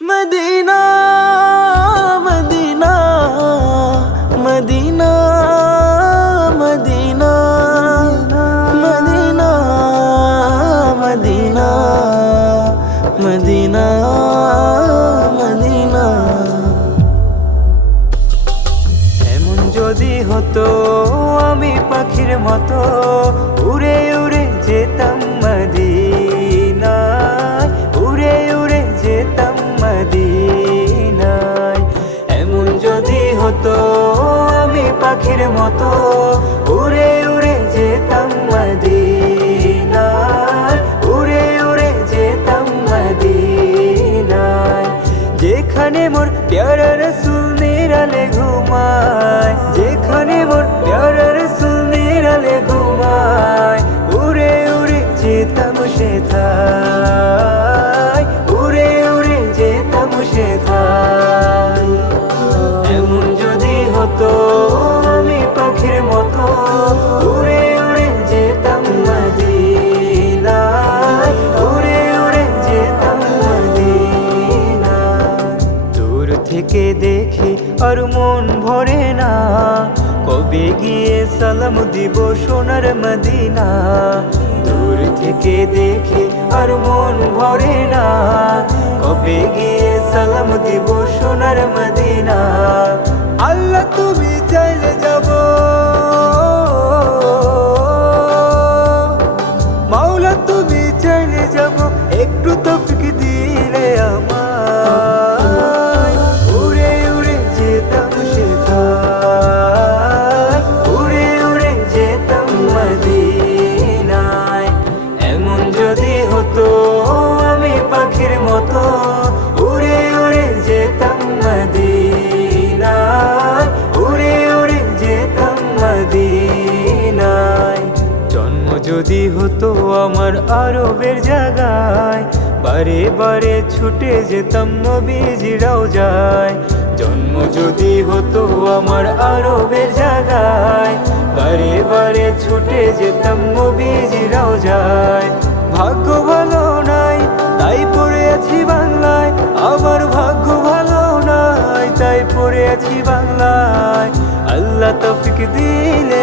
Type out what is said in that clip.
Medina Medina Medina Medina Medina Medina Medina Medina এমন যদি হতো আমি পাখির মতো মতো উড়ে উড়ে যেতাম মদিনায়। উড়ে উড়ে যেতাম মদিনায়। যেখানে মোর প্যারা রসুল নিরালে ঘুমায়। যেখানে মোর প্যারা রসুল নিরালে ঘুমায়। উড়ে উড়ে যেতাম সেথায়। উড়ে উড়ে যেতাম সেথায়। এমন যদি হতো থেকে দেখে আর মন ভরে না কবে গিয়ে সালাম দিব সোনার মদিনা দূর থেকে দেখে আর মন ভরে না কবে গিয়ে সালাম দিব সোনার মদিনা আল্লাহ তুমি চাইলে যাব মাওলা তুমি চাইলে যাব একটু তফিক আমার আরবের জায়গায়। বারে বারে ছুটে যেতাম নবীজিরাও যায়। জন্ম যদি হতো আমার আরবের জায়গায়, বারে বারে ছুটে যেতাম নবীজিরাও যায়। ভাগ্য ভালো নাই, তাই পড়ে আছি বাংলায়। আমার ভাগ্য ভালো নাই, তাই পড়ে আছি বাংলায়। আল্লাহ তফিক দিলে